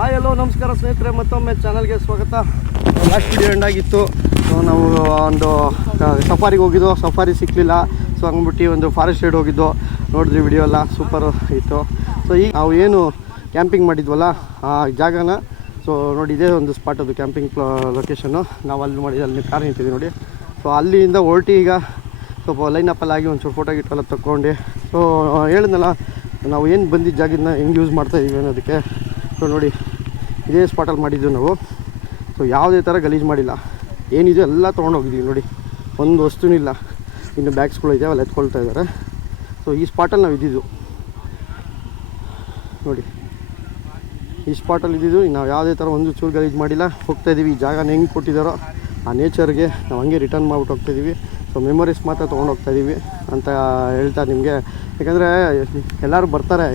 Hi ಎಲ್ಲೋ ನಮಸ್ಕಾರ ಸ್ನೇಹಿತರೆ, ಮತ್ತೊಮ್ಮೆ ಚಾನಲ್ಗೆ ಸ್ವಾಗತ. ಲಾಸ್ಟ್ ವಿಡಿಯೋ ಎಂಡಾಗಿತ್ತು ಸೊ ನಾವು ಒಂದು ಸಫಾರಿಗೆ ಹೋಗಿದ್ದು ಸಫಾರಿ ಸಿಕ್ಕಲಿಲ್ಲ ಸೊ ಹಂಗ್ಬಿಟ್ಟು ಒಂದು ಫಾರೆಸ್ಟ್ ಸೈಡ್ ಹೋಗಿದ್ದು ನೋಡಿದ್ರಿ ವಿಡಿಯೋ ಎಲ್ಲ ಸೂಪರ್ ಇತ್ತು. ಸೊ ಈಗ ನಾವು ಏನು ಕ್ಯಾಂಪಿಂಗ್ ಮಾಡಿದ್ವಲ್ಲ, ಆ ಜಾಗನ ಸೊ ನೋಡಿ, ಇದೇ ಒಂದು ಸ್ಪಾಟ್ ಅದು ಕ್ಯಾಂಪಿಂಗ್ ಲೊಕೇಶನ್ನು ನಾವು ಅಲ್ಲಿ ಮಾಡಿದ್ದು ಅಲ್ಲಿ ಕಾರ್ ನಿಂತಿದ್ದೀವಿ ನೋಡಿ. ಸೊ ಅಲ್ಲಿಂದ ಹೊರಟಿ ಈಗ ಸ್ವಲ್ಪ ಲೈನಪ್ಪಲ್ಲಿ ಆಗಿ ಒಂದು ಸ್ವಲ್ಪ ಫೋಟೋ ಗಿಟ್ಟೆಲ್ಲ ತಗೊಂಡು ಸೊ ಹೇಳಿದ್ನಲ್ಲ, ನಾವು ಏನು ಬಂದಿದ್ದ ಜಾಗದನ್ನ ಹೆಂಗೆ ಯೂಸ್ ಮಾಡ್ತಾ ಇದೀವಿ ಅನ್ನೋದಕ್ಕೆ. ಸೊ ನೋಡಿ ಇದೇ ಸ್ಪಾಟಲ್ಲಿ ಮಾಡಿದ್ದು ನಾವು. ಸೊ ಯಾವುದೇ ಥರ ಗಲೀಜು ಮಾಡಿಲ್ಲ. ಏನಿದೆ ಎಲ್ಲ ತೊಗೊಂಡೋಗಿದ್ದೀವಿ ನೋಡಿ. ಒಂದು ವಸ್ತುನೂ ಇಲ್ಲ. ಇನ್ನು ಬ್ಯಾಗ್ಸ್ಗಳು ಇದೆ ಅವೆಲ್ಲ ಎತ್ಕೊಳ್ತಾ ಇದ್ದಾರೆ. ಸೊ ಈ ಸ್ಪಾಟಲ್ಲಿ ನಾವು ಇದ್ದಿದ್ದು. ನೋಡಿ. ಈ ಸ್ಪಾಟಲ್ಲಿ ಇದ್ದಿದ್ದು ನಾವು ಯಾವುದೇ ಥರ ಒಂದು ಚೂರು ಗಲೀಜು ಮಾಡಿಲ್ಲ. ಹೋಗ್ತಾ ಇದ್ದೀವಿ ಈ ಜಾಗನ ಹೆಂಗೆ ಕೊಟ್ಟಿದ್ದಾರೋ ಆ ನೇಚರ್ಗೆ ನಾವು ಹಂಗೆ ರಿಟರ್ನ್ ಮಾಡ್ಬಿಟ್ಟು ಹೋಗ್ತಾ ಇದ್ದೀವಿ ಸೊ ಮೆಮೊರೀಸ್ ಮಾತ್ರ ತೊಗೊಂಡು ಹೋಗ್ತಾ ಇದ್ದೀವಿ ಅಂತ ಹೇಳ್ತಾ ನಿಮಗೆ. ಯಾಕಂದರೆ, ಎಲ್ಲರೂ ಬರ್ತಾರೆ.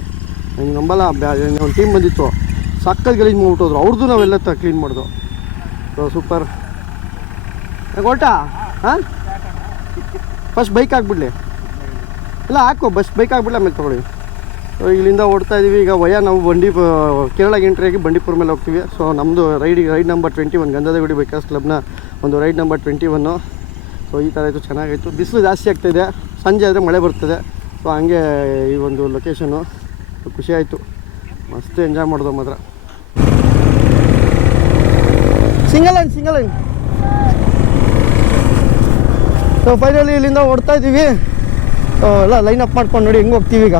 ನಂಗೆ ನಂಬಲ್ಲ. ಒಂದು ಟೀಮ್ ಬಂದಿತ್ತು. ಸಕ್ಕತ್ ಗಲೀಜು ಮಾಡ್ಬಿಟ್ಟೋದ್ರು. ಅವ್ರದ್ದು ನಾವೆಲ್ಲ ಕ್ಲೀನ್ ಮಾಡಿದ್ವು ಸೊ ಸೂಪರ್ ಹೊರಟಾ? ಹಾಂ? ಫಸ್ಟ್ ಬೈಕ್ ಹಾಕ್ಬಿಡ್ಲಿ. ಇಲ್ಲ, ಹಾಕು. ಬಸ್ ಬೈಕ್ ಹಾಕ್ಬಿಡ್ಲಿ ಆಮೇಲೆ ತೊಗೊಳ್ಳಿ. ಸೊ ಇಲ್ಲಿಂದ ಓಡ್ತಾ ಇದ್ದೀವಿ ಈಗ ವಯ ನಾವು ಬಂಡಿ ಕೇರಳ ಆಗಿ ಬಂಡೀಪುರ ಮೇಲೆ ಹೋಗ್ತೀವಿ. ಸೊ ನಮ್ಮದು ride ride number twenty one Gandhadagudi bikers ಕ್ಲಬ್ನ ಒಂದು ride number twenty one so ಈ ಥರ ಇತ್ತು ಚೆನ್ನಾಗಿತ್ತು ಬಿಸಿಲು ಜಾಸ್ತಿ ಆಗ್ತಾಯಿದೆ ಸಂಜೆ ಆದರೆ ಮಳೆ ಬರ್ತದೆ. ಸೊ ಹಂಗೆ ಈ ಒಂದು ಲೊಕೇಶನು ಖುಷಿ ಆಯಿತು. ಮಸ್ತ್ ಎಂಜಾಯ್ ಮಾಡೋದು ಮಾತ್ರ. Single line single line so finally ಇಲ್ಲಿಂದ ಓಡ್ತಾ ಇದ್ದೀವಿ. ಎಲ್ಲ ಲೈನ್ ಅಪ್ ಮಾಡ್ಕೊಂಡು ನೋಡಿ, ಹೆಂಗೆ ಹೋಗ್ತೀವಿ ಈಗ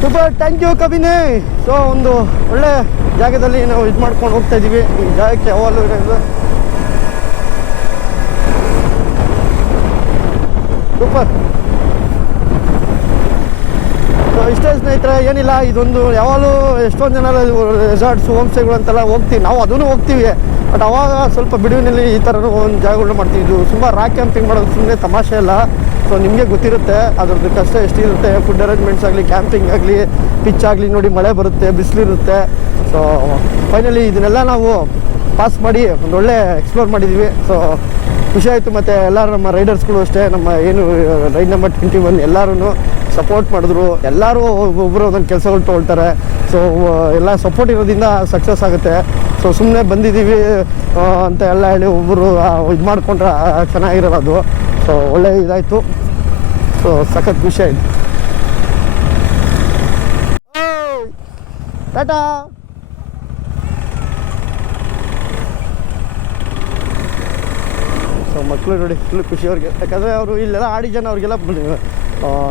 super thank you Kabini so ಒಂದು ಒಳ್ಳೆ ಜಾಗದಲ್ಲಿ ನಾವು ಇದು ಮಾಡ್ಕೊಂಡು ಹೋಗ್ತಾ ಇದ್ದೀವಿ ಈ ಜಾಗಕ್ಕೆ ಯಾವಾಗಲೂ ಇರೋದು. ಸೂಪರ್ ಸೊ ಇಷ್ಟೇ ಸ್ನೇಹಿತರೆ, ಏನಿಲ್ಲ, ಇದೊಂದು ಯಾವಾಗಲೂ ಎಷ್ಟೊಂದು ಜನ ರೆಸಾರ್ಟ್ಸ್ ಹೋಮ್ ಸ್ಟೇಗಳು ಅಂತೆಲ್ಲ ಹೋಗ್ತೀವಿ. ನಾವು ಅದನ್ನು ಹೋಗ್ತೀವಿ. ಬಟ್ ಅವಾಗ ಸ್ವಲ್ಪ ಬಿಡುವಿನಲ್ಲಿ ಈ ಥರ ಒಂದು ಜಾಗಗಳನ್ನ ಮಾಡ್ತೀವಿ. ಇದು ತುಂಬ ರಾಕ್ ಕ್ಯಾಂಪಿಂಗ್ ಮಾಡೋದು ಸುಮ್ಮನೆ ತಮಾಷೆ ಅಲ್ಲ. ಸೊ ನಿಮಗೆ ಗೊತ್ತಿರುತ್ತೆ, ಅದ್ರದ್ದು ಕಷ್ಟ ಎಷ್ಟಿರುತ್ತೆ ಫುಡ್ ಅರೇಂಜ್ಮೆಂಟ್ಸ್ ಆಗಲಿ ಕ್ಯಾಂಪಿಂಗ್ ಆಗಲಿ ಪಿಚ್ ಆಗಲಿ, ನೋಡಿ ಮಳೆ ಬರುತ್ತೆ, ಬಿಸಿಲಿರುತ್ತೆ. ಸೊ ಫೈನಲಿ ಇದನ್ನೆಲ್ಲ ನಾವು ಪಾಸ್ ಮಾಡಿ ಒಂದು ಒಳ್ಳೆ ಎಕ್ಸ್ಪ್ಲೋರ್ ಮಾಡಿದ್ವಿ. ಸೊ ಖುಷಿ ಆಯಿತು ಮತ್ತು ಎಲ್ಲರೂ ನಮ್ಮ ರೈಡರ್ಸ್ಗಳು ಅಷ್ಟೇ, ನಮ್ಮ ಏನು ರೈಡ್ ನಂಬರ್ ಟ್ವೆಂಟಿ ಒನ್ ಎಲ್ಲರೂ ಸಪೋರ್ಟ್ ಮಾಡಿದ್ರು. ಎಲ್ಲರೂ ಒಬ್ಬರು ಒಂದೊಂದು ಕೆಲಸಗಳು ತೊಗೊಳ್ತಾರೆ. ಸೊ ಎಲ್ಲ ಸಪೋರ್ಟ್ ಇರೋದ್ರಿಂದ ಸಕ್ಸಸ್ ಆಗುತ್ತೆ. ಸೊ ಸುಮ್ಮನೆ ಬಂದಿದ್ದೀವಿ ಅಂತ ಎಲ್ಲ ಹೇಳಿ ಒಬ್ಬರು ಇದು ಮಾಡಿಕೊಂಡ್ರೆ ಚೆನ್ನಾಗಿರೋದು ಸೊ, ಒಳ್ಳೆ ಇದಾಯಿತು. ಸೊ, ಸಖತ್ ಖುಷಿ ಆಯಿತು. ಟಾಟಾ! ಸೊ ಮಕ್ಕಳು ನೋಡಿ, ಫುಲ್ ಖುಷಿ ಅವ್ರಿಗೆ. ಯಾಕಂದರೆ ಅವರು ಇಲ್ಲೆಲ್ಲ ಆಡಿ ಜನ ಅವ್ರಿಗೆಲ್ಲ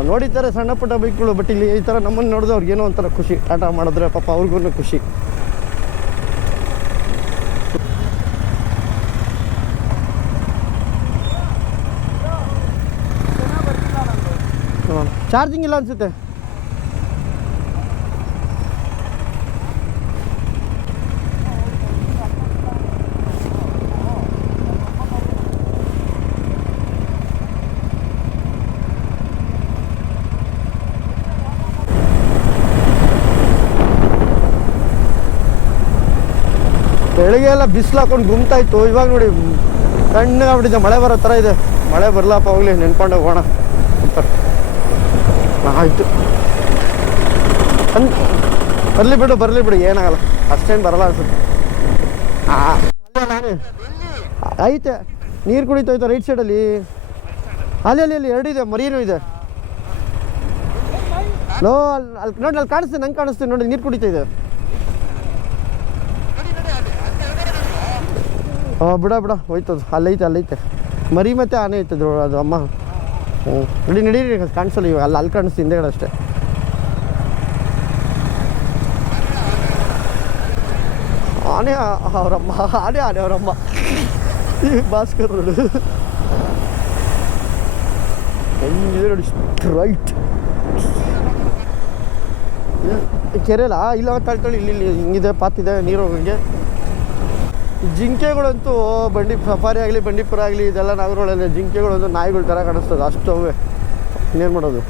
ನೋಡಿದ್ದಾರೆ ಸಣ್ಣ ಪುಟ್ಟ ಬೈಕ್ಗಳು, ಬಟ್ ಇಲ್ಲಿ ಈ ಥರ ನಮ್ಮನ್ನು ನೋಡಿದ್ರೆ ಅವ್ರಿಗೆ ಏನೋ ಒಂಥರ ಖುಷಿ. ಟಾಟಾ ಮಾಡಿದ್ರೆ ಪಾಪ ಅವ್ರಿಗೂ ಖುಷಿ. ಚಾರ್ಜಿಂಗ್ ಇಲ್ಲ ಅನ್ಸುತ್ತೆ. ಬೆಳಿಗ್ಗೆ ಎಲ್ಲ ಬಿಸಿಲು ಹಾಕೊಂಡು ಗುಮ್ತಾ ಇತ್ತು. ಇವಾಗ ನೋಡಿ ಸಣ್ಣಗಾಗ್ಬಿಟ್ಟಿದೆ ಮಳೆ ಬರೋ ಥರ ಇದೆ. ಮಳೆ ಬರಲಪ್ಪ ಹೋಗ್ಲಿ ನೆನ್ಕೊಂಡು ಹೋಗೋಣ ಸೂಪರ್ ಆಯಿತು. ಬರಲಿ ಬಿಡು ಬರಲಿ ಬಿಡು, ಏನಾಗಲ್ಲ. ಅಷ್ಟೇನು ಬರಲ್ಲ ಅನ್ಸುತ್ತೆ. ನಾನು? ಐತೆ. ನೀರು ಕುಡಿತೈತೆ ರೈಟ್ ಸೈಡಲ್ಲಿ ಅಲ್ಲಿ. ಅಲ್ಲಿ ಅಲ್ಲಿ ಎರಡಿದೆ ಮರಿನೂ ಇದೆ. ಲೋ ಅಲ್ಲಿ ಅಲ್ಲಿ ನೋಡಿ, ಅಲ್ಲಿ ಕಾಣಿಸ್ತೀನಿ ನಂಗೆ ಕಾಣಿಸ್ತೀನಿ ನೋಡಿ, ನೀರು ಕುಡಿತಾ ಇದೆ. ಬಿಡ ಬಿಡ ಹೋಯ್ತದು ಅಲ್ಲೈತೆ ಅಲ್ಲೈತೆ. ಮರಿ ಮತ್ತೆ ಆನೆ ಐತದ್ರು ಅದು ಅಮ್ಮ. ಹ್ಞೂ ನಡಿ ನಡೀರಿ ಕಾಣಿಸಲ್ಲ, ಇವಾಗ ಅಲ್ಲಿ ಅಲ್ಲಿ ಕಾಣಿಸ್ತು ಹಿಂದೆಗಡೆ ಆನೆ ಅವರಮ್ಮ, ಆನೆ ಆನೆ, ಅವರಮ್ಮ. ಈ ಭಾಸ್ಕರ್ ರೈಟ್ ಕೆರೆಲ್ಲ ಇಲ್ಲ ತಳ್ತಳಿ ಇಲ್ಲಿ ಇಲ್ಲಿ ಹಿಂಗಿದೆ ಪಾತಿದೆ ನೀರು ಹೋಗಂಗೆ ಜಿಂಕೆಗಳಂತೂ ಬಂಡಿ ಸಫಾರಿ ಆಗಲಿ ಬಂಡೀಪುರ ಆಗಲಿ, ಇದೆಲ್ಲ ನಾಗರಗಳಲ್ಲಿ ಜಿಂಕೆಗಳಂತೂ ನಾಯಿಗಳ ಥರ ಕಾಣಿಸ್ತದೆ. ಅಷ್ಟು ಅವೇ. ಇನ್ನೇನು ಮಾಡೋದು?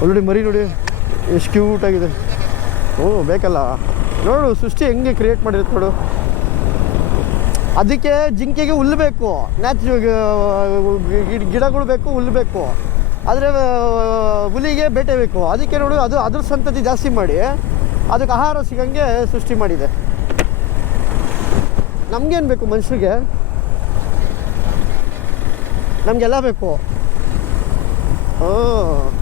ಆಲ್ರೆಡಿ ಮರಿ ನೋಡಿ. ಎಷ್ಟು ಕ್ಯೂಟಾಗಿದೆ ಓ, ಬೇಕಲ್ಲ. ನೋಡು, ಸೃಷ್ಟಿ ಹೆಂಗೆ ಕ್ರಿಯೇಟ್ ಮಾಡಿರುತ್ತೆ ನೋಡು. ಅದಕ್ಕೆ ಜಿಂಕೆಗೆ ಹುಲ್ಲು ಬೇಕು. ನ್ಯಾಚು ಗಿಡಗಳು ಬೇಕು, ಹುಲ್ಲು ಬೇಕು. ಆದರೆ ಹುಲಿಗೆ ಬೇಟೆ ಬೇಕು. ಅದಕ್ಕೆ ನೋಡು, ಅದು ಅದ್ರ ಸಂತತಿ ಜಾಸ್ತಿ ಮಾಡಿ, ಅದಕ್ಕೆ ಆಹಾರ ಸಿಗಂಗೆ ಸೃಷ್ಟಿ ಮಾಡಿದೆ. ನಮಗೇನು ಬೇಕು ಮನುಷ್ಯರಿಗೆ ನಮಗೆಲ್ಲ ಬೇಕು. ಹಾಂ.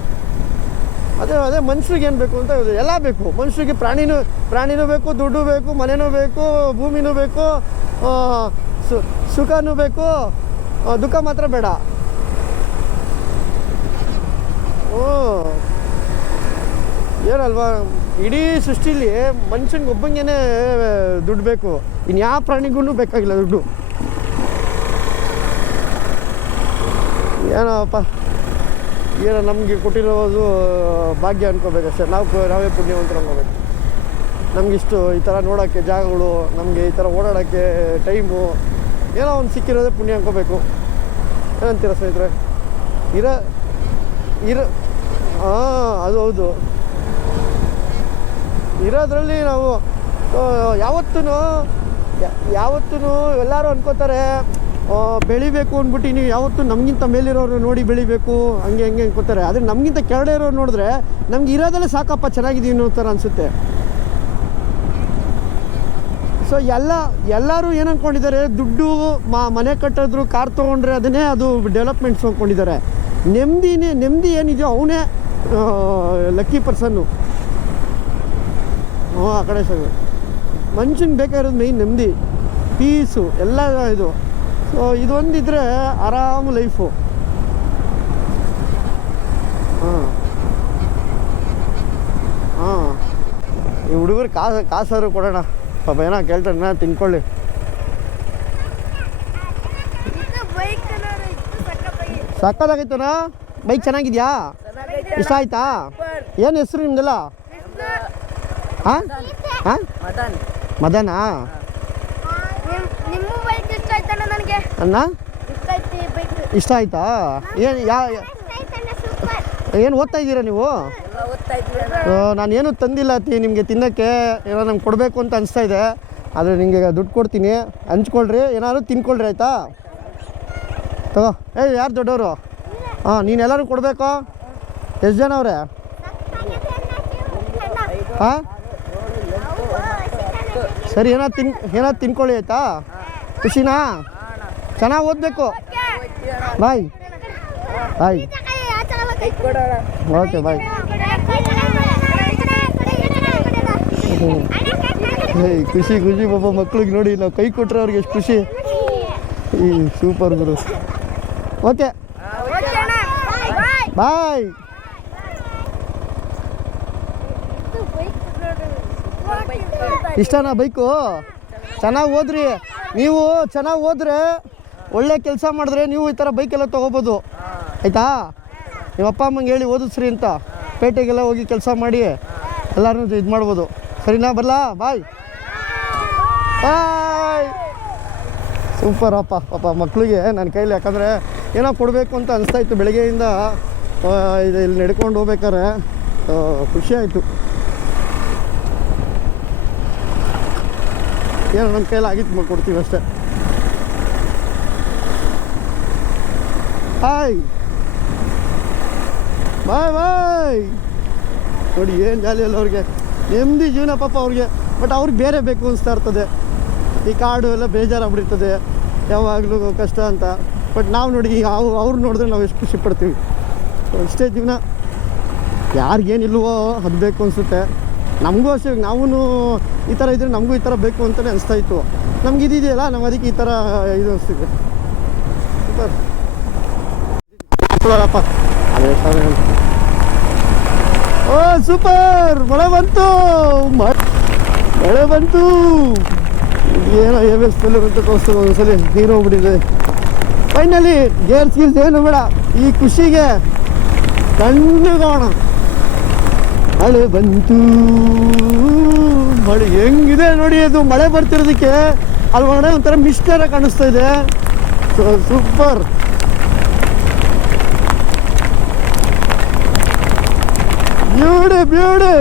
ಅದೇ ಅದೇ ಮನುಷ್ಯರಿಗೆ ಏನು ಬೇಕು ಅಂತ ಎಲ್ಲ ಬೇಕು. ಮನುಷ್ಯರಿಗೆ ಪ್ರಾಣಿನೂ ಪ್ರಾಣಿನೂ ಬೇಕು, ದುಡ್ಡು ಬೇಕು, ಮನೆನೂ ಬೇಕು, ಭೂಮಿನೂ ಬೇಕು ಸು- ಸುಖನೂ ಬೇಕು ದುಃಖ ಮಾತ್ರ ಬೇಡ. ಹ್ಞೂ. ಏನಲ್ವಾ, ಇಡೀ ಸೃಷ್ಟಿಲಿ ಮನುಷ್ಯನಿಗೆ ಒಬ್ಬಂಗೆ ದುಡ್ಡು ಬೇಕು. ಇನ್ನು ಯಾವ ಪ್ರಾಣಿಗೂ ಬೇಕಾಗಿಲ್ಲ ದುಡ್ಡು. ಏನಪ್ಪ? ಏನೋ ನಮಗೆ ಕೊಟ್ಟಿರೋದು ಭಾಗ್ಯ ಅನ್ಕೋಬೇಕಷ್ಟೇ ನಾವು ಕ- ನಾವೇ ಪುಣ್ಯವಂತರು ಅನ್ಕೋಬೇಕು. ನಮಗಿಷ್ಟು ಈ ಥರ ನೋಡೋಕ್ಕೆ ಜಾಗಗಳು, ನಮಗೆ ಈ ಥರ ಓಡಾಡೋಕ್ಕೆ ಟೈಮು ಏನೋ ಒಂದು ಸಿಕ್ಕಿರೋದೇ ಪುಣ್ಯ ಅನ್ಕೋಬೇಕು. ಏನಂತೀರ ಸ್ನೇಹಿತರೆ? ಇರ ಇರ ಹಾಂ ಅದು ಹೌದು. ಇರೋದ್ರಲ್ಲಿ ನಾವು ಯಾವತ್ತೂ ಯಾವತ್ತೂ ಎಲ್ಲರೂ ಅನ್ಕೋತಾರೆ ಬೆಳಿಬೇಕು ಅಂದ್ಬಿಟ್ಟು ನೀವು ಯಾವತ್ತೂ ನಮಗಿಂತ ಮೇಲಿರೋರು ನೋಡಿ ಬೆಳಿಬೇಕು, ಹಂಗೆ ಹಂಗೆ ಅನ್ಕೋತಾರೆ. ಆದರೆ ನಮಗಿಂತ ಕೆಳಗಡೆ ಇರೋರು ನೋಡಿದ್ರೆ ನಮ್ಗೆ ಇರೋದಲ್ಲೇ ಸಾಕಪ್ಪ, ಚೆನ್ನಾಗಿದ್ದೀವಿ ಅನ್ನೋ ಥರ ಅನಿಸುತ್ತೆ. ಸೊ ಎಲ್ಲ, ಎಲ್ಲರೂ ಏನು ಅಂದ್ಕೊಂಡಿದ್ದಾರೆ ದುಡ್ಡು ಮನೆ ಕಟ್ಟಿದ್ರು, ಕಾರ್ ತೊಗೊಂಡ್ರೆ ಅದನ್ನೇ ಅದು ಡೆವಲಪ್ಮೆಂಟ್ಸ್ ಅಂದ್ಕೊಂಡಿದ್ದಾರೆ ನೆಮ್ಮದಿನೇ, ನೆಮ್ಮದಿ ಏನಿದೆಯೋ ಅವನೇ ಲಕ್ಕಿ ಪರ್ಸನ್ನು ಹ್ಞೂ ಆ ಕಡೆ ಸರ್. ಮನುಷ್ಯನಿಗೆ ಬೇಕಾಗಿರೋದು ಮೈನ್ ನೆಮ್ಮದಿ ಪೀಸು ಎಲ್ಲ ಇದು. ಸೊ ಇದೊಂದಿದ್ರೆ ಆರಾಮ್ ಲೈಫು ಹಾಂ. ಹಾಂ. ಈ ಹುಡುಗರು ಕಾಸು ಕಾಸಾದ್ರು ಕೊಡೋಣ. ಪಾಪ ಏನೋ ಕೇಳ್ತಾರೆ ನಾ ತಿನ್ಕೊಳ್ಳಿ. ಸಕ್ಕದಾಗೈತನ ಬೈಕ್ ಚೆನ್ನಾಗಿದ್ಯಾ? ಇಷ್ಟ ಆಯ್ತಾ? ಏನು ಹೆಸರು ನಿಮ್ದೆಲ್ಲ? ಹಾಂ? ಹಾಂ? ಮದನ್? ಬೈಕ್ ಇಷ್ಟ ಆಯ್ತು ಇಷ್ಟ ಆಯ್ತಾ? ಏನು ಯಾ ಸೂಪರ್ ಏನು ಓದ್ತಾ ಇದ್ದೀರಾ ನೀವು? ನಾನೇನು ಓದ್ತಾ ನಾನು ಏನು ತಂದಿಲ್ಲ ಅತ್ತಿ ನಿಮಗೆ ತಿನ್ನೋಕ್ಕೆ. ಏನೋ ನಮ್ಗೆ ಕೊಡಬೇಕು ಅಂತ ಅನಿಸ್ತಾ ಇದೆ. ಆದರೆ ನಿಮಗೆ ದುಡ್ಡು ಕೊಡ್ತೀನಿ. ಹಂಚ್ಕೊಳ್ರಿ ಏನಾದ್ರು ತಿನ್ಕೊಳ್ರಿ ಆಯಿತಾ? ತಗೋ. ಏಯ್ ಯಾರು ದೊಡ್ಡವರು? ಹಾಂ ನೀನು ಎಲ್ಲರೂ ಕೊಡಬೇಕು? ಎಷ್ಟು ಜನ ಅವರೇ? ಹಾಂ? ಸರಿ ಏನೋ ತಿನ್ ಏನೋ ತಿನ್ಕೊಳ್ಳಿ ಆಯಿತಾ? ಖುಷಿನಾ? ಚೆನ್ನಾಗಿ ಓದಬೇಕು. ಬಾಯ್. ಬಾಯ್. Okay bye. ಏಯ್ ಖುಷಿ ಖುಷಿ ಪಾಪ ಮಕ್ಳಿಗೆ ನೋಡಿ ನಾವು ಕೈ ಕೊಟ್ಟರೆ ಅವ್ರಿಗೆ ಎಷ್ಟು ಖುಷಿ. ಈ ಸೂಪರ್ ಗುರು. ಓಕೆ. ಬಾಯ್. ಇಷ್ಟನಾ ಬೈಕು? ಚೆನ್ನಾಗಿ ಹೋದ್ರಿ. ನೀವು ಚೆನ್ನಾಗಿ ಹೋದ್ರೆ ಒಳ್ಳೆ ಕೆಲಸ ಮಾಡಿದ್ರೆ ನೀವು ಈ ಥರ ಬೈಕೆಲ್ಲ ತೊಗೋಬೋದು. ಆಯಿತಾ? ನಿಮ್ಮ ಅಪ್ಪ ಅಮ್ಮಂಗೆ ಹೇಳಿ ಓದಿಸ್ರಿ ಅಂತ. ಪೇಟೆಗೆಲ್ಲ ಹೋಗಿ ಕೆಲಸ ಮಾಡಿ ಎಲ್ಲರೂ ಇದು ಮಾಡ್ಬೋದು. ಸರಿನಾ? ಬರಲಾ? ಬಾಯ್. ಬಾಯ್. ಸೂಪರ್ ಅಪ್ಪ ಪಾಪ ಮಕ್ಕಳಿಗೆ ನನ್ನ ಕೈಲಿ ಯಾಕಂದರೆ ಏನೋ ಕೊಡಬೇಕು ಅಂತ ಅನಿಸ್ತಾ ಇತ್ತು. ಬೆಳಗ್ಗೆಯಿಂದ ಇದು ಇಲ್ಲಿ ನಡ್ಕೊಂಡು ಹೋಗ್ಬೇಕಾರೆ ಆ, ಖುಷಿ ಆಯಿತು ಏನೋ ನಮ್ಮ ಕೈಲಿ ಆಗಿತ್ತು ಕೊಡ್ತೀವಿ ಅಷ್ಟೇ. ಹಾಯ್. Bye bye. ನೋಡಿ, ಏನು ಜಾಲಿ ಅಲ್ಲ ಅವ್ರಿಗೆ. ನೆಮ್ಮದಿ ಜೀವನ ಪಾಪ ಅವ್ರಿಗೆ. ಬಟ್ ಅವ್ರಿಗೆ ಬೇರೆ ಬೇಕು ಅನಿಸ್ತಾ ಇರ್ತದೆ. ಈ ಕಾಡು ಎಲ್ಲ ಬೇಜಾರಾಗ್ಬಿಟ್ಟಿರ್ತದೆ. ಯಾವಾಗಲೂ ಕಷ್ಟ ಅಂತ. ಬಟ್ ನಾವು ನೋಡಿ ಅವ್ರು ಅವ್ರು ನೋಡಿದ್ರೆ ನಾವು ಎಷ್ಟು ಖುಷಿ ಪಡ್ತೀವಿ. ಅಷ್ಟೇ ಜೀವನ. ಯಾರಿಗೇನಿಲ್ವೋ ಅದು ಬೇಕು ಅನಿಸುತ್ತೆ. ನಮಗೂ ಅಷ್ಟೇ ನಾವೂ ಈ ಥರ ಇದ್ರೆ ನಮಗೂ ಈ ಥರ ಬೇಕು ಅಂತಲೇ ಅನಿಸ್ತಾ ಇತ್ತು. ನಮ್ಗೆ ಇದಿದೆಯಲ್ಲ ನಾವು ಅದಕ್ಕೆ ಈ ಥರ ಇದು ಹಾಕೊಳ್ಳೋದಪ್ಪ ಅದೇ ಓ, ಸೂಪರ್! ಮಳೆ ಬಂತು! ಮಳೆ ಬಂತು! ಏನೋ ಎ ಎಸ್ ಫೆಲ್ಲರ್ ಅಂತ ತೋರಿಸ್ತದೆ ಒಂದ್ಸಲಿ ನೀರು ಹೋಗ್ಬಿಟ್ಟಿದೆ. ಫೈನಲಿ ಗೇರ್ಸ್ ಗೀರ್ಸ್ ಏನು ಬೇಡ. ಈ ಖುಷಿಗೆ ಕಣ್ಣುಗೋಣ ಮಳೆ ಬಂತು. ಮಳೆ ಹೆಂಗಿದೆ ನೋಡಿ ಅದು. ಮಳೆ ಬರ್ತಿರೋದಕ್ಕೆ ಅಲ್ಲಿ ಒಳಗಡೆ ಒಂಥರ ಮಿಸ್ಟರ ಕಾಣಿಸ್ತಾ ಇದೆ. ಸೂಪರ್. ಬ್ಯೂಡಿ ಬ್ಯೂಡಿ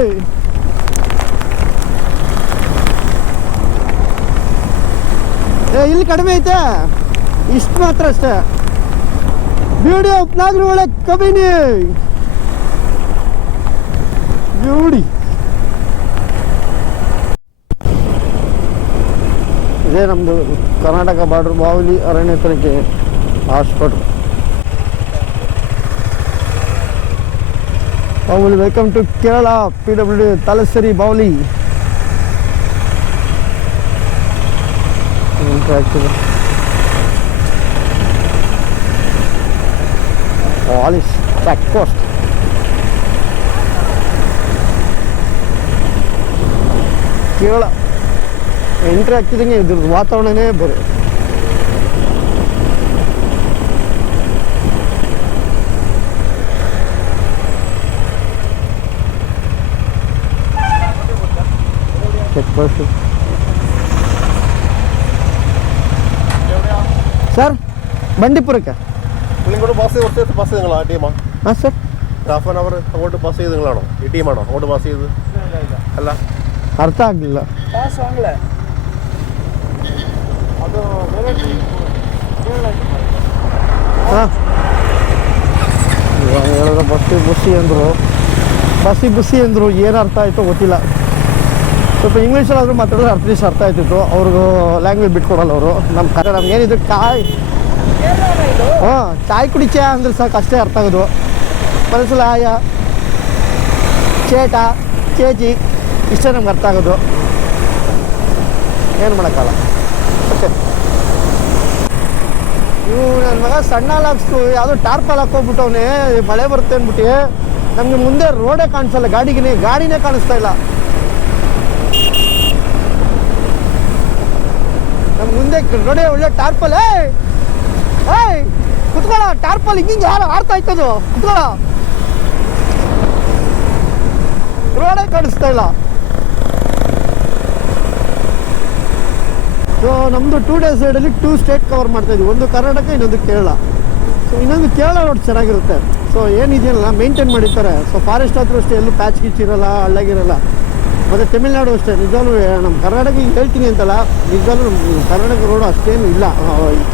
ಏ, ಇಲ್ಲಿ ಕಡಿಮೆ ಐತೆ. ಇಷ್ಟು ಮಾತ್ರ ಅಷ್ಟೇ. ಬ್ಯೂಡಿ ಆಫ್ ಒಳಗೆ ಕಬಿನಿ. ಬ್ಯೂಟಿ ಇದೇ ನಮ್ಮದು ಕರ್ನಾಟಕ ಬಾರ್ಡರ್ ಬಾವಲಿ ಅರಣ್ಯ ತನಿಖೆ ಹಾಸ್ಪಿಟಲ್ ಬಾವಲಿ welcome to Kerala P W D Thalassery ಬಾವಲಿ ಆಗ್ತದೆ polish check post Kerala entry ಆಗ್ತಿದ್ದಂಗೆ ಇದ್ರದ್ದು ವಾತಾವರಣನೇ ಬೇರೆ ಚೆಕ್ ಪೋಸ್ಟ್ സർ ബണ്ടിപ്പുറക്ക നിങ്ങളിങ്ങോട്ട് പാസ് ചെയ്ത് കുറച്ച് പാസ് ചെയ്ത് നിങ്ങളാ ടീമാ ആ സർ ഹാഫ് ആൻ അവർ അങ്ങോട്ട് പാസ് ചെയ്ത് നിങ്ങളാണോ ഈ ടീമാണോ അങ്ങോട്ട് പാസ് ചെയ്ത് അല്ല ಅರ್ಥ ಆಗಲಿಲ್ಲ. ಹಾಂ. ಇವಾಗ ಹೇಳಿದ್ರೆ ಬಸ್ಸಿ ಬುಸಿ ಅಂದರು. ಬಸ್ಸಿ ಬುಸಿ ಅಂದರು ಏನು ಅರ್ಥ ಆಯಿತೋ ಗೊತ್ತಿಲ್ಲ. ಸ್ವಲ್ಪ ಇಂಗ್ಲೀಷಲ್ಲಾದರೂ ಮಾತಾಡಿದ್ರೆ ಅರ್ಥ ದಿವಸ ಅರ್ಥ ಆಯ್ತಿತ್ತು. ಅವ್ರಿಗೂ ಲ್ಯಾಂಗ್ವೇಜ್ ಬಿಟ್ಕೊಡಲ್ಲ ಅವರು. ನಮ್ಮ ಕನ್ನಡ ನಮ್ಗೆ ಏನಿದ್ರು ಚಾಯ್. ಹಾಂ ಚಾಯ್ ಕುಡಿಚೆ ಅಂದ್ರೆ ಸಾಕು ಅಷ್ಟೇ ಅರ್ಥ ಆಗೋದು. ಮನಸ್ಸಲ್ಲಿ ಆಯ. ಚೇಟ ಚೇಚಿ ಇಷ್ಟೇ ನಮ್ಗೆ ಅರ್ಥ ಆಗೋದು. ಏನು ಮಾಡೋಕ್ಕಲ್ಲ ಓಕೆ ಇವು ನನ್ನ ಮಗ ಸಣ್ಣ ಹಾಕ್ಸ್ತು ಯಾವುದೋ ಟಾರ್ಪಲ್ ಹಾಕೋಗ್ಬಿಟ್ಟವನೆ ಮಳೆ ಬರುತ್ತೆ ಅಂದ್ಬಿಟ್ಟು ನಮಗೆ ಮುಂದೆ ರೋಡೇ ಕಾಣಿಸಲ್ಲ ಗಾಡಿಗೆ ಗಾಡಿನೇ ಕಾಣಿಸ್ತಾ ಇಲ್ಲ. ನಮ್ಮ ಮುಂದೆ ರೋಡೇ ಒಳ್ಳೆ ಟಾರ್ಪಲ್, ಏಯ್! ಕುತ್ಕೊಳ್ಳ ಟಾರ್ಪಲ್ ಹಿಂಗಿಂಗ್ ಯಾರು ಆಡ್ತಾ ಇತ್ತದು ಕುತ್ಕೊಳ್ಳ ರೋಡೇ ಕಾಣಿಸ್ತಾ ಇಲ್ಲ. ಸೊ ನಮ್ಮದು ಟೂ ಡೇಸ್ ಸೈಡಲ್ಲಿ ಟೂ ಸ್ಟೇಟ್ ಕವರ್ ಮಾಡ್ತಾ ಇದ್ವಿ. ಒಂದು ಕರ್ನಾಟಕ, ಇನ್ನೊಂದು ಕೇರಳ. ಸೊ ಇನ್ನೊಂದು ಕೇರಳ ರೋಡ್ ಚೆನ್ನಾಗಿರುತ್ತೆ. ಸೊ ಏನಿದೆಯಲ್ಲ ಮೇಂಟೈನ್ ಮಾಡಿರ್ತಾರೆ. ಸೊ ಫಾರೆಸ್ಟ್ ಆದರೂ ಅಷ್ಟೇ, ಎಲ್ಲೂ ಪ್ಯಾಚ್ ಗೀಚ್ ಇರಲ್ಲ ಹಳ್ಳಗಿರಲ್ಲ ಮತ್ತು ತಮಿಳ್ನಾಡು ಅಷ್ಟೇ, ನಿಜವಾಗ್ಲೂ ನಮ್ಮ ಕರ್ನಾಟಕ ಹೇಳ್ತೀನಿ ಅಂತಲ್ಲ, ನಿಜವಾಗ್ಲೂ ನಮ್ಮ ಕರ್ನಾಟಕ ರೋಡು ಅಷ್ಟೇನು ಇಲ್ಲ.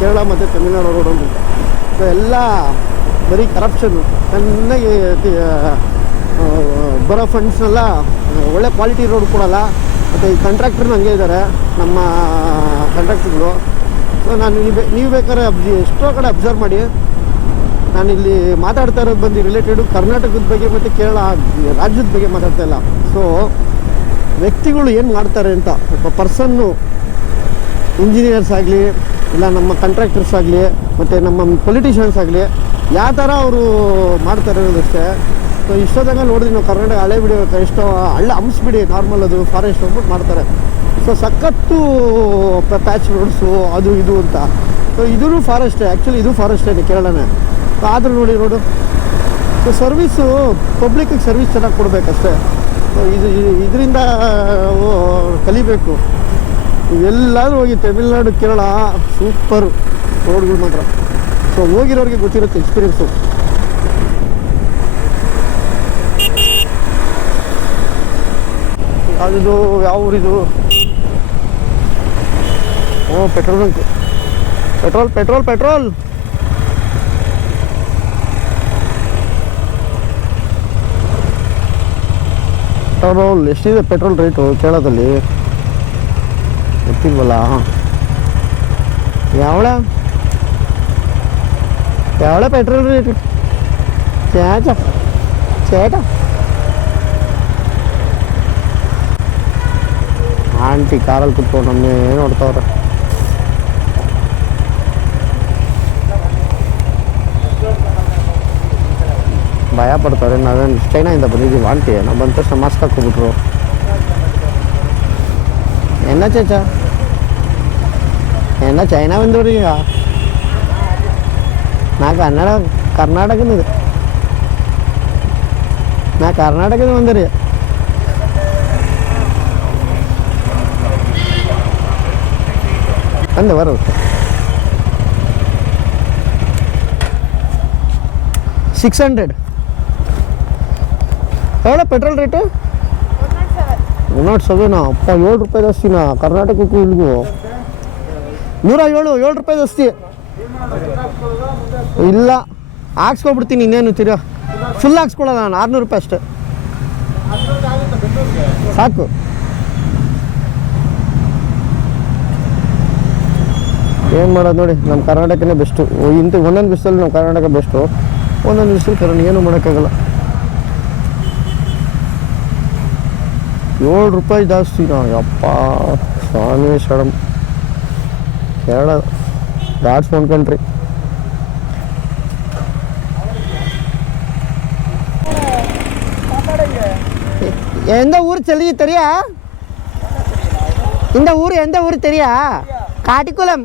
ಕೇರಳ ಮತ್ತು ತಮಿಳ್ನಾಡು ರೋಡ್ ಅಂತ ಸೊ ಎಲ್ಲ ಬರೀ ಕರಪ್ಷನ್ನು ಚೆನ್ನಾಗಿ ಬರೋ ಫಂಡ್ಸ್ನೆಲ್ಲ ಒಳ್ಳೆ ಕ್ವಾಲಿಟಿ ರೋಡ್ ಕೊಡಲ್ಲ. ಮತ್ತು ಈ ಕಾಂಟ್ರಾಕ್ಟರ್ನ ಹಂಗೆ ಇದ್ದಾರೆ ನಮ್ಮ ಕಾಂಟ್ರಾಕ್ಟರ್ಗಳು ಸೊ ನಾನು ನೀವು ನೀವು ಬೇಕಾದ್ರೆ ಅಬ್ಜಿ ಎಷ್ಟೋ ಕಡೆ ಅಬ್ಸರ್ವ್ ಮಾಡಿ. ನಾನಿಲ್ಲಿ ಮಾತಾಡ್ತಾ ಇರೋದು ಬಂದು ರಿಲೇಟೆಡು ಕರ್ನಾಟಕದ ಬಗ್ಗೆ ಮತ್ತು ಕೇರಳ, ರಾಜ್ಯದ ಬಗ್ಗೆ ಮಾತಾಡ್ತಾ ಇಲ್ಲ. ಸೊ ವ್ಯಕ್ತಿಗಳು ಏನು ಮಾಡ್ತಾರೆ ಅಂತ, ಒಬ್ಬ ಪರ್ಸನ್ನು ಇಂಜಿನಿಯರ್ಸ್ ಆಗಲಿ, ಇಲ್ಲ ನಮ್ಮ ಕಾಂಟ್ರಾಕ್ಟರ್ಸ್ ಆಗಲಿ, ಮತ್ತು ನಮ್ಮ ಪೊಲಿಟಿಷಿಯನ್ಸ್ ಆಗಲಿ ಯಾವ ಥರ ಅವರು ಮಾಡ್ತಾರೆ ಅನ್ನೋದಷ್ಟೇ. ಸೊ ಇಷ್ಟೊತ್ತಂಗ ನೋಡಿದ್ವಿ, ನಾವು ಕರ್ನಾಟಕ ಹಳೆ ಬಿಡಿ ಎಷ್ಟೋ ಹಳ್ಳ ಹಂಸ್ಬಿಡಿ ನಾರ್ಮಲ್ ಅದು ಫಾರೆಸ್ಟ್ ಅಂದ್ಬಿಟ್ಟು ಮಾಡ್ತಾರೆ. ಸೊ ಸಖತ್ತು ಪ್ಯಾಚ್ ರೋಡ್ಸು ಅದು ಇದು ಅಂತ. ಸೊ ಇದೂ ಫಾರೆಸ್ಟೇ ಆ್ಯಕ್ಚುಲಿ ಇದು ಫಾರೆಸ್ಟೇ ಕೇರಳನೇ. ಆದರೂ ನೋಡಿ ರೋಡು ಸೊ ಸರ್ವಿಸು ಪಬ್ಲಿಕ್ಕಿಗೆ ಸರ್ವಿಸ್ ಚೆನ್ನಾಗಿ ಕೊಡಬೇಕಷ್ಟೇ. ಸೊ ಇದು ಇದರಿಂದ ಕಲಿಬೇಕು. ಎಲ್ಲಾದರೂ ಹೋಗಿ ತಮಿಳ್ನಾಡು, ಕೇರಳ, ಸೂಪರ್ ರೋಡ್ಗಳು ಮಾತ್ರ. ಸೊ ಹೋಗಿರೋರಿಗೆ ಗೊತ್ತಿರುತ್ತೆ ಎಕ್ಸ್ಪೀರಿಯನ್ಸು ಅದು ಯಾವ ಊರಿದು? ಓ petrol bunk. Petrol petrol petrol petrol ಎಷ್ಟಿದೆ ಪೆಟ್ರೋಲ್ ರೇಟು ಕೇಳೋದಲ್ಲಿ ಗೊತ್ತಿಲ್ವಲ್ಲ? ಯಾವಳ? ಯಾವಳ ಪೆಟ್ರೋಲ್ ರೇಟು ಚೇಟ ಚೇಟ ಆಂಟಿ ಕಾರಲ್ಲಿ ಕೂತ್ಕೊಂಡು ನಮ್ಮನ್ನೇ ನೋಡ್ತಾವ್ರೆ ಭಯ ಪಡ್ತಾರೆ ನಾವೇನು ಚೈನಾಯಿಂದ ಬಂದಿದ್ದೀವಿ ಆಂಟಿ ನಾವು ಬಂದ ತಕ್ಷಣ ಮಾಸ್ಕ್ ಹಾಕ್ಕೊಬಿಟ್ರು ಎನ್ನ ಚೇಚಾ ಎನ್ನ ಚೈನಾ ಬಂದವ್ರಿ ಈಗ ನಾ ಕನ್ನಡ ಕರ್ನಾಟಕದ ನಾ ಕರ್ನಾಟಕದ ಬಂದ್ರಿ ಅಂದೆ ಬರೋ ಸಿಕ್ಸ್ ಹಂಡ್ರೆಡ್ ಎವಡ ಪೆಟ್ರೋಲ್ ರೇಟು ನಾಟ್ ಸೆವೆನಾ ಅಪ್ಪ, ಏಳು ರೂಪಾಯಿ ಜಾಸ್ತಿನಾ ಕರ್ನಾಟಕಕ್ಕೂ ಇಲ್ಲಿಗೂ ನೂರ ಏಳು ಏಳು ರೂಪಾಯಿ ಜಾಸ್ತಿ ಇಲ್ಲ. ಹಾಕ್ಸ್ಕೊಬಿಡ್ತೀನಿ ಇನ್ನೇನು ತಿರ್ಗಾ. ಫುಲ್ ಹಾಕ್ಸ್ಕೊಳ್ಳೋಣ ನಾನು. ಆರುನೂರು ರೂಪಾಯಿ ಅಷ್ಟೇ. ಸಾಕು. ಏನು ಮಾಡೋದು ನೋಡಿ ನಮ್ಮ ಕರ್ನಾಟಕನೇ ಬೆಸ್ಟು ಇಂಥ ಒಂದೊಂದು ಬಿಸಿಲಲ್ಲಿ ನಮ್ಮ ಕರ್ನಾಟಕ ಬೆಸ್ಟು ಒಂದೊಂದು ಬಿಸಿಲು ಕರ್ನಾಟಕ ಏನು ಮಾಡೋಕ್ಕಾಗಲ್ಲ ಏಳು ರೂಪಾಯಿ ಜಾಸ್ತಿ ಯಪ್ಪ ಸ್ವಾಮಿ ಶರಂ ಕೇರಳ ಗಾಡ್ಸ್ ಒನ್ ಕಂಟ್ರಿ எந்த ஊர் செல்லுது தெரியா இந்த ஊர் எந்த ஊர் தெரியா காட்டிக்குளம்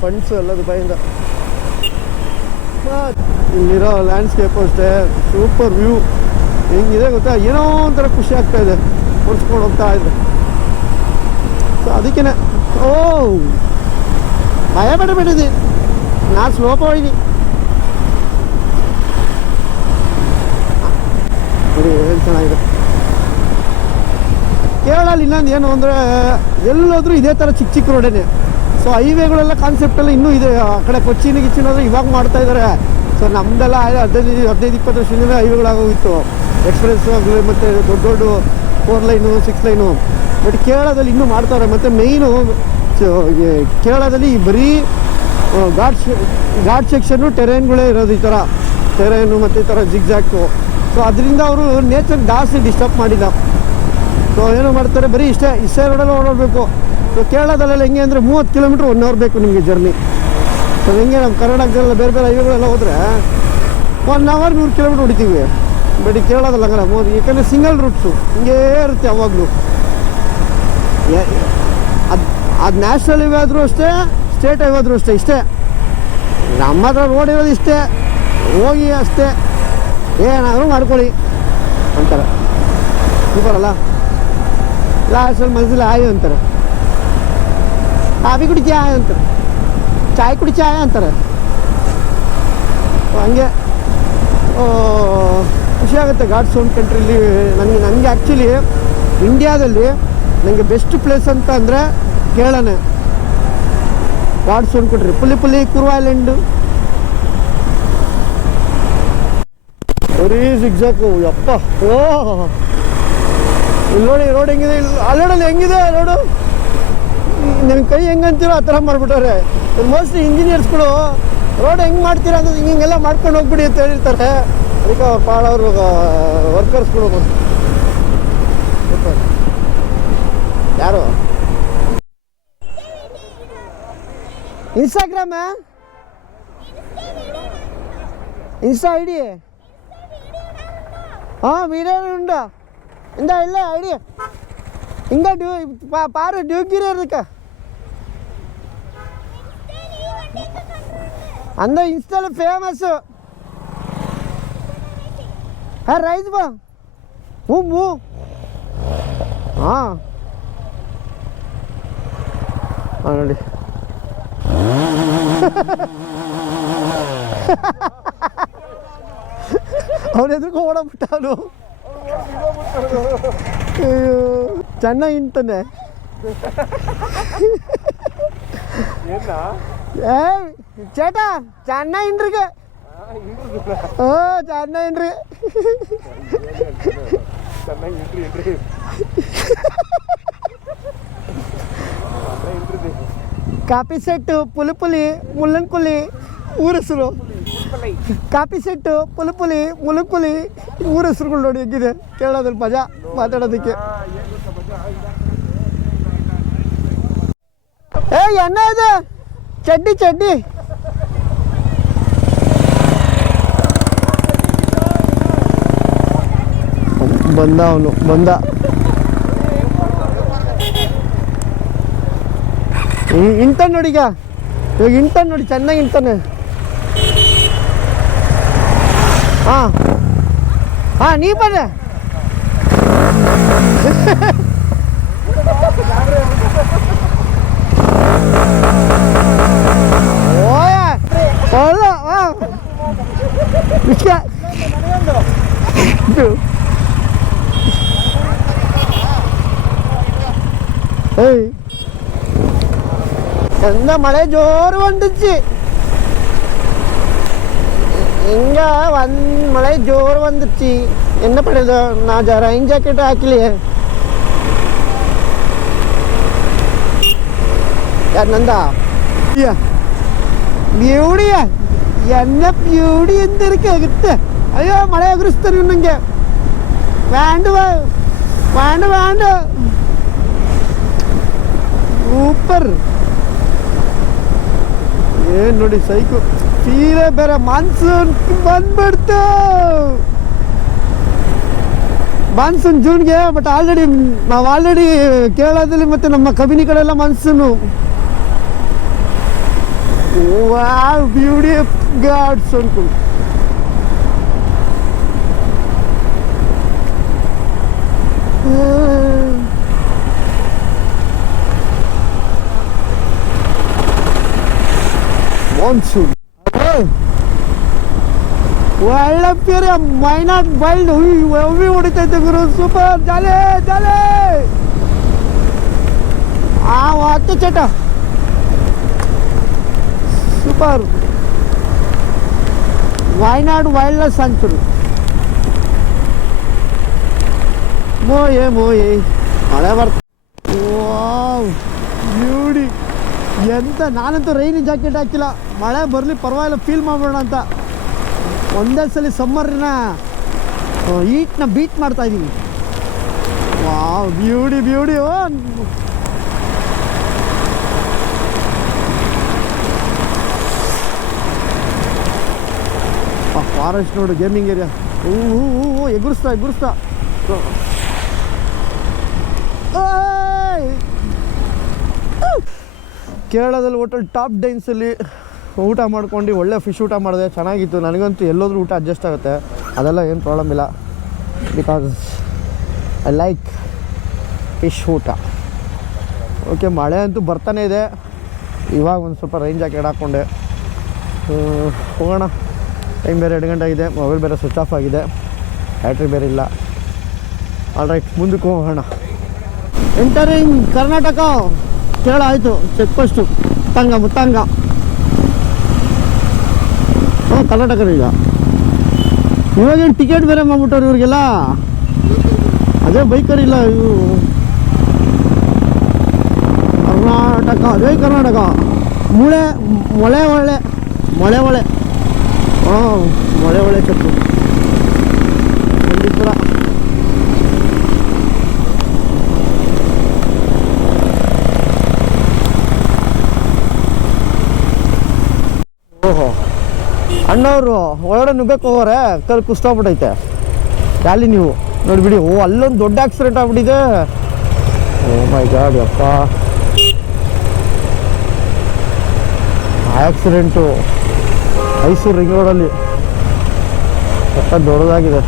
ಫಂಡ್ಸ್ ಎಲ್ಲ ದುಬೈಯಿಂದ. ಇಲ್ಲಿರೋ ಲ್ಯಾಂಡ್ಸ್ಕೇಪ್ ಅಷ್ಟೇ ಸೂಪರ್ ವ್ಯೂ ಹೆಂಗಿದೆ ಗೊತ್ತಾ? ಏನೋ ಒಂಥರ ಖುಷಿ ಆಗ್ತಾ ಇದೆ. ಹೊಡ್ಸ್ಕೊಂಡು ಹೋಗ್ತಾ ಇದ್ರು. ಸೊ ಅದಕ್ಕೇನೆ. ಓ, ಭಯ ಬೇಡ ಬಿಡಿದಿ ನಾ ಸ್ಲೋಪ ಹೋಗಿದ್ದೀನಿ ನೋಡಿ ಚೆನ್ನಾಗಿದೆ. ಕೇರಳಲ್ಲಿ ಇನ್ನೊಂದು ಏನು ಅಂದರೆ, ಎಲ್ಲೋದ್ರೂ ಇದೇ ಥರ ಚಿಕ್ಕ ಚಿಕ್ಕ ರೋಡೇನೆ ಸೊ ಹೈವೇಗಳೆಲ್ಲ ಕಾನ್ಸೆಪ್ಟೆಲ್ಲ ಇನ್ನೂ ಇದೆ. ಆ ಕಡೆ ಕೊಚ್ಚಿನ ಗಿಚ್ಚಿನ ಹೋದ್ರೆ ಇವಾಗ ಮಾಡ್ತಾ ಇದ್ದಾರೆ ಸೊ ನಮ್ದೆಲ್ಲ ಆಯ್ತು. ಹದಿನೈದು ಹದಿನೈದು, ಇಪ್ಪತ್ತು ವರ್ಷದಿಂದ ಹೈವೇಗಳಾಗೋಗಿತ್ತು ಎಕ್ಸ್ಪ್ರೆಸ್ ಮತ್ತು ದೊಡ್ಡ ದೊಡ್ಡ four line six line but ಕೇರಳದಲ್ಲಿ ಇನ್ನೂ ಮಾಡ್ತಾರೆ. ಮತ್ತು ಮೇಯ್ನು ಕೇರಳದಲ್ಲಿ ಬರೀ ಘಾಟ್ ಘಾಟ್ ಸೆಕ್ಷನ್ನು ಟೆರೇನ್ಗಳೇ ಇರೋದು ಈ ಥರ ಟೆರೇನು ಮತ್ತು ಈ ಥರ ಜಿಗ್ಜಾಕ್ಟು ಸೊ ಅದರಿಂದ ಅವರು ನೇಚರ್ ಜಾಸ್ತಿ ಡಿಸ್ಟರ್ಬ್ ಮಾಡಿಲ್ಲ. ಸೊ ಏನು ಮಾಡ್ತಾರೆ. ಬರೀ ಇಷ್ಟೇ. ಇಷ್ಟೇ ರೋಡಲ್ಲಿ ಓಡಾಡಬೇಕು. ಕೇರಳದಲ್ಲೆಲ್ಲ ಹೆಂಗೆ ಅಂದರೆ ಮೂವತ್ತು ಕಿಲೋಮೀಟ್ರ್ ಒನ್ ಅವರ್ ಬೇಕು ನಿಮಗೆ ಜರ್ನಿ. ಸೊ ಹೆಂಗೆ ನಮ್ಮ ಕರ್ನಾಟಕದಲ್ಲ ಬೇರೆ ಬೇರೆ ಹೈವೇಗಳೆಲ್ಲ ಹೋದರೆ ಒನ್ ಅವರ್ ನೂರು ಕಿಲೋಮೀಟ್ರ್ ಹೊಡಿತೀವಿ. ಬಟ್ ಕೇರಳದಲ್ಲ ಹಂಗಲ್ಲ, ಮೂವತ್ತು, ಯಾಕಂದರೆ ಸಿಂಗಲ್ ರೂಟ್ಸು ಹಿಂಗೇ ಇರುತ್ತೆ ಯಾವಾಗಲೂ. ಅದು ಅದು ನ್ಯಾಷನಲ್ ಹೈವೇ ಆದರೂ ಅಷ್ಟೇ ಸ್ಟೇಟ್ ಹೈವೇ ಆದರೂ ಅಷ್ಟೇ, ಇಷ್ಟೇ. ನಮ್ಮ ಹತ್ರ ರೋಡ್ ಇರೋದು ಇಷ್ಟೇ, ಹೋಗಿ ಅಷ್ಟೇ. ಏನಾದರೂ ಮಾಡ್ಕೊಳ್ಳಿ ಅಂತಾರೆ. ಸೂಪರಲ್ಲ ಲಾಸ್ಟಲ್ಲಿ ಮನಸ್ಸಲ್ಲಿ ಆಯು ಅಂತಾರೆ. ಕಾಫಿ ಕುಡಿತೀಯಾ ಅಂತಾರೆ. ಚಾಯ್ ಕುಡಿತೀಯ ಅಂತಾರೆ. ಹಂಗೆ. ಖುಷಿ ಆಗುತ್ತೆ. ಗಾಡ್ಸ್ ಓನ್ ಕಂಟ್ರಿಲಿ ನನಗೆ ನನಗೆ ಆ್ಯಕ್ಚುಲಿ ಇಂಡಿಯಾದಲ್ಲಿ ನನಗೆ ಬೆಸ್ಟ್ ಪ್ಲೇಸ್ ಅಂತ ಅಂದರೆ ಕೇಳೋಣ ಗಾಡ್ಸ್ ಓನ್ ಕಂಟ್ರಿ. ಪುಲಿ ಪುಲಿ ಕುರ್ವಾ ಐಲ್ಯಾಂಡು ಬರೀ ಸಿಗ್ಸಾಕು ಯಪ್ಪ. ಓ, ಇಲ್ಲಿ ನೋಡಿ ರೋಡ್ ಹೆಂಗಿದೆ? ಇಲ್ಲಿ ಹೆಂಗಿದೆ ರೋಡು ನಿಮ್ಮ ಕೈ ಹೆಂಗೆ ಅಂತೀರೋ ಆ ಥರ ಮಾಡಿಬಿಟ್ಟವ್ರೆ ಮೋಸ್ಟ್ಲಿ ಇಂಜಿನಿಯರ್ಸ್ಗಳು ರೋಡ್ ಹೆಂಗೆ ಮಾಡ್ತೀರಾ ಅಂತ ಹಿಂಗೆ ಹಿಂಗೆಲ್ಲ ಮಾಡ್ಕೊಂಡು ಹೋಗ್ಬಿಡಿ ಅಂತ ಹೇಳಿರ್ತಾರೆ ಅದಕ್ಕೆ ಅವ್ರು ಪಾಳವ್ರು ವರ್ಕರ್ಸ್ಗಳು ಯಾರು ಇನ್ಸ್ಟಾಗ್ರಾಮ ಇನ್ಸ್ಟಾ ಐ ಡಿ ಹಾಂ വീഡിയോ ഉണ്ടോ എന്താ ഇല്ല ഐഡിയ ഇങ്ങ ഡ്യൂ പാറ ഡ്യൂക്കിരി ഇരിക്കാം అందరూ ఇన్స్టాలో ఫేమస్ రైతు బా ఉమ్ము అనండి అవును ఎదురుకు కూడా పుట్టాను? చెన్న ఇంతనే ఏ ಅಯ್ಯೋ ಚೆನ್ನಾಗಿ ಇಂತಾನೆ ಏ ചേട്ടാ ಚೆನ್ನ ಇಂಡ್ರಿಗೆ ಓ ಚೆನ್ನ ಇಂಡ್ರಿ ಕಾಪಿ ಸೆಟ್ಟು ಪುಲಿ ಪುಲಿ ಮುಳ್ಳನ್ ಕುಲಿ ಊರ ಹೆಸರು ಕಾಪಿ ಸೆಟ್ಟು ಪುಲಿ ಪುಲಿ ಮುಳ್ಳನ್ ಕುಲಿ ಊರ ಹೆಸರುಗಳು ನೋಡಿ ಹೆಂಗಿದೆ ಕೇಳೋದ್ರಲ್ಲಿ ಮಜಾ ಮಾತಾಡೋದಕ್ಕೆ ಏ ಎಣ್ಣೆ ಇದೆ ಚಡ್ಡಿ ಚಡ್ಡಿ ಬಂದ ಅವನು ಬಂದ. ಇಂತಾನೆ ನೋಡಿ ಈಗ ಇವಾಗ ನೋಡಿ ಚೆನ್ನಾಗಿ ಇಂತಾನೆ ಹಾ. ಹಾ ನೀ ಬನ್ನಿ இந்த மழை ஜோறு வந்துச்சு இங்கே வந் மழை ஜோறு வந்துச்சு என்ன பண்ணுறது நான் ரெயின் ஜாக்கெட் ஆக்கலையே என்னந்தா பியூடிய என்ன பியூடி எந்த இருக்கு அகத்து ஐயோ மழையை குறிஸ்தருங்க வேண்டுவா வேண்டு வேண்டு சூப்பர் ಏನ್ ನೋಡಿ ಸೈಕು? ಸೀರೆ ಬೇರೆ ಮಾನ್ಸೂನ್ ಬಂದ್ಬಿಡ್ತು. ಮಾನ್ಸೂನ್ ಜೂನ್ಗೆ ಬಟ್ ಆಲ್ರೆಡಿ ನಾವು ಆಲ್ರೆಡಿ ಕೇರಳದಲ್ಲಿ ಮತ್ತೆ ನಮ್ಮ ಕಬಿನಿ ಕಡೆಲ್ಲ ಮಾನ್ಸೂನು. ವಾವ್ ಬ್ಯೂಟಿ ಗಾಡ್ಸ್ ಅನ್ಕೊಂಡು ಮಾನ್ಸೂನ್ ಒಳ್ಳೆ ಪೇರೆ ಮೈನಾಟ್ ಬೈಲ್ಡ್ ಹೂವಿ ಹೊಡಿತೈತೆ ಗುರು ಸೂಪರ್ ಜಾಲೆ ಜಾಲೆ ಆ ಹತ್ತು ಚಟ super Wayanad wild life sanctuary ಮೋಯೆ ಮೋಯೆ ಮಳೆ ಬರ್ತ ಬ್ಯೂಟಿ ಎಂತ? ನಾನಂತೂ ರೈನಿ ಜಾಕೆಟ್ ಹಾಕಿಲ್ಲ. ಮಳೆ ಬರಲಿ ಪರವಾಗಿಲ್ಲ ಫೀಲ್ ಮಾಡೋಣ ಅಂತ. ಒಂದೇ ಸಲ ಸಮ್ಮರ್ನ ಈಟ್ನ ಬೀಟ್ ಮಾಡ್ತಾ ಇದ್ದೀವಿ ವಾವ್ ಬ್ಯೂಟಿ ಬ್ಯೂಟಿ ಓ ಫಾರೆಸ್ಟ್ ನೋಡು ಗೇಮಿಂಗ್ ಏರಿಯಾ ಹೂ ಹೂ ಎಗುರಿಸ್ತಾ ಎಗುರಿಸ್ತಾ ಏಯ್! ಕೇರಳದಲ್ಲಿ ಹೋಟೆಲ್ ಟಾಪ್ ಡೈನ್ಸಲ್ಲಿ ಊಟ ಮಾಡ್ಕೊಂಡು ಒಳ್ಳೆ ಫಿಶ್ ಊಟ ಮಾಡಿದೆ ಚೆನ್ನಾಗಿತ್ತು. ನನಗಂತೂ ಎಲ್ಲೋದ್ರೂ ಊಟ ಅಡ್ಜಸ್ಟ್ ಆಗುತ್ತೆ. ಅದೆಲ್ಲ ಏನು ಪ್ರಾಬ್ಲಮ್ ಇಲ್ಲ. ಬಿಕಾಸ್ ಐ ಲೈಕ್ ಫಿಶ್ ಊಟ. ಓಕೆ ಮಳೆ ಅಂತೂ ಬರ್ತಾನೆ ಇದೆ. ಇವಾಗ ಒಂದು ಸ್ವಲ್ಪ ರೇಂಜ್ ಹಾಕಿ ಹಾಕ್ಕೊಂಡೆ ಹೋಗೋಣ. ಟೈಮ್ ಬೇರೆ ಎರಡು ಗಂಟೆ ಆಗಿದೆ. ಮೊಬೈಲ್ ಬೇರೆ ಸ್ವಿಚ್ ಆಫ್ ಆಗಿದೆ. ಬ್ಯಾಟ್ರಿ ಬೇರೆ ಇಲ್ಲ. ಆಲ್ ರೈಟ್ ಮುಂದಕ್ಕೆ ಹೋಗೋಣ. ಎಂಟರಿಂಗ್ ಕರ್ನಾಟಕ ಕೇರಳ ಆಯಿತು ಚೆಕ್ ಪೋಸ್ಟು ಮುತ್ತಂಗ. ಮುತ್ತಂಗ ಹಾಂ ಕರ್ನಾಟಕರೀಗ ಇವಾಗೇನು ಟಿಕೆಟ್ ಬೇರೆ ಮಾಡ್ಬಿಟ್ಟವ್ರು ಇವ್ರಿಗೆಲ್ಲ? ಅದೇ ಬೈಕರ್ ಇಲ್ಲ ಇವು ಕರ್ನಾಟಕ, ಅದೇ ಕರ್ನಾಟಕ. ಮೂಳೆ, ಮೊಳೆ ಒಳ್ಳೆ, ಮೊಳೆ ಒಳೆ ಹಾಂ ಮೊಳೆ ಒಳೆ ಚೆಕ್ಕು ಬಂಡೀಪುರ ಓಹೋ ಅಣ್ಣವರು ಒಳಗಡೆ ನುಗ್ಗಕ್ಕೆ ಹೋಗೋರೆ, ಕಲ್ ಕುಸ್ತೋಗ್ಬಿಟ್ಟೈತೆ ಖಾಲಿ ನೀವು. ನೋಡಿಬಿಡಿ ಓ, ಅಲ್ಲೊಂದು ದೊಡ್ಡ ಆಕ್ಸಿಡೆಂಟ್ ಆಗ್ಬಿಟ್ಟಿದೆ. ಓ ಮೈ ಗಾಡ್ ಅಪ್ಪ ಆಕ್ಸಿಡೆಂಟು ಮೈಸೂರು ರಿಂಗ್ ರೋಡಲ್ಲಿ. ಸ್ವಲ್ಪ ದೊಡ್ಡದಾಗಿದೆ.